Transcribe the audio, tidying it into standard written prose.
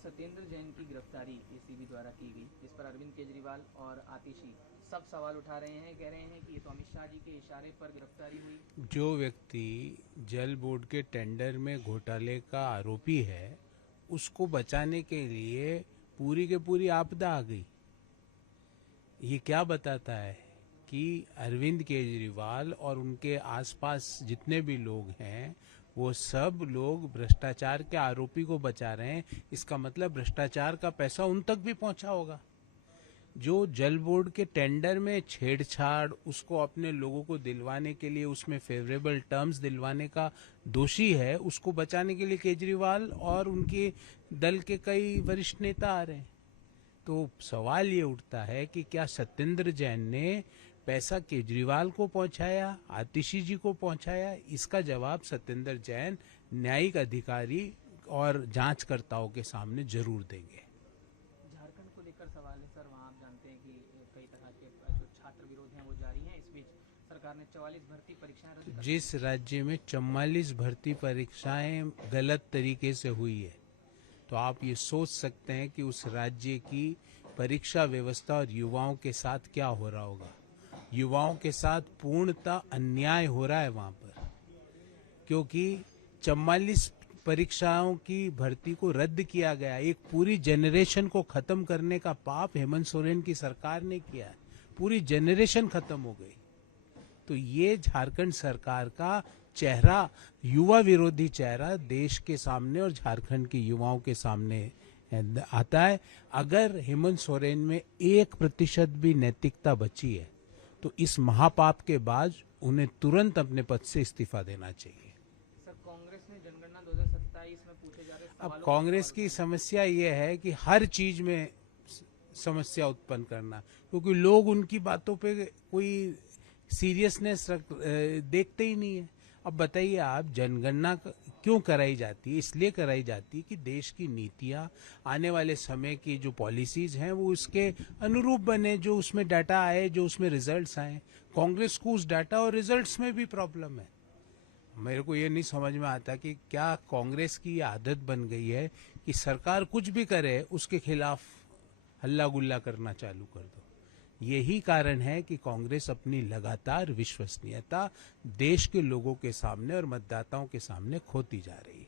सत्येंद्र जैन की गिरफ्तारी एसीबी द्वारा की गई, जिस पर अरविंद केजरीवाल और आतिशी सब सवाल उठा रहे हैं, कह रहे हैं कि ये तो अमित शाह जी के इशारे पर गिरफ्तारी हुई। जो व्यक्ति जल बोर्ड के टेंडर में घोटाले का आरोपी है, उसको बचाने के लिए पूरी के पूरी आपदा आ गई। ये क्या बताता है कि अरविंद केजरीवाल और उनके आसपास जितने भी लोग हैं वो सब लोग भ्रष्टाचार के आरोपी को बचा रहे हैं। इसका मतलब भ्रष्टाचार का पैसा उन तक भी पहुंचा होगा। जो जल बोर्ड के टेंडर में छेड़छाड़, उसको अपने लोगों को दिलवाने के लिए, उसमें फेवरेबल टर्म्स दिलवाने का दोषी है, उसको बचाने के लिए केजरीवाल और उनके दल के कई वरिष्ठ नेता आ रहे हैं। तो सवाल ये उठता है कि क्या सत्येंद्र जैन ने पैसा केजरीवाल को पहुंचाया, आतिशी जी को पहुंचाया? इसका जवाब सत्येंद्र जैन न्यायिक अधिकारी और जांचकर्ताओं के सामने जरूर देंगे। झारखंड को लेकर सवाल है सर, वहाँ आप जानते हैं कि कई तरह के जो छात्र विरोध हैं वो जारी हैं। इस बीच सरकार ने 44 भर्ती परीक्षाएं रद्द कर दी। जिस राज्य में 44 भर्ती परीक्षाएं गलत तरीके से हुई है, तो आप ये सोच सकते हैं कि उस राज्य की परीक्षा व्यवस्था और युवाओं के साथ क्या हो रहा होगा। युवाओं के साथ पूर्णतः अन्याय हो रहा है वहां पर, क्योंकि 44 परीक्षाओं की भर्ती को रद्द किया गया। एक पूरी जनरेशन को खत्म करने का पाप हेमंत सोरेन की सरकार ने किया है। पूरी जनरेशन खत्म हो गई। तो ये झारखंड सरकार का चेहरा, युवा विरोधी चेहरा देश के सामने और झारखंड के युवाओं के सामने आता है। अगर हेमंत सोरेन में 1% भी नैतिकता बची है तो इस महापाप के बाद उन्हें तुरंत अपने पद से इस्तीफा देना चाहिए। सर, कांग्रेस ने जनगणना 2027 में पूछे जा रहे अब कांग्रेस की समस्या ये है कि हर चीज में समस्या उत्पन्न करना, क्योंकि लोग उनकी बातों पे कोई सीरियसनेस देखते ही नहीं है। अब बताइए आप, जनगणना क्यों कराई जाती है? इसलिए कराई जाती है कि देश की नीतियां, आने वाले समय की जो पॉलिसीज हैं वो उसके अनुरूप बने, जो उसमें डाटा आए, जो उसमें रिजल्ट्स आए। कांग्रेस को उस डाटा और रिजल्ट्स में भी प्रॉब्लम है। मेरे को ये नहीं समझ में आता कि क्या कांग्रेस की आदत बन गई है कि सरकार कुछ भी करे उसके खिलाफ हल्ला गुल्ला करना चालू कर दो। यही कारण है कि कांग्रेस अपनी लगातार विश्वसनीयता देश के लोगों के सामने और मतदाताओं के सामने खोती जा रही है।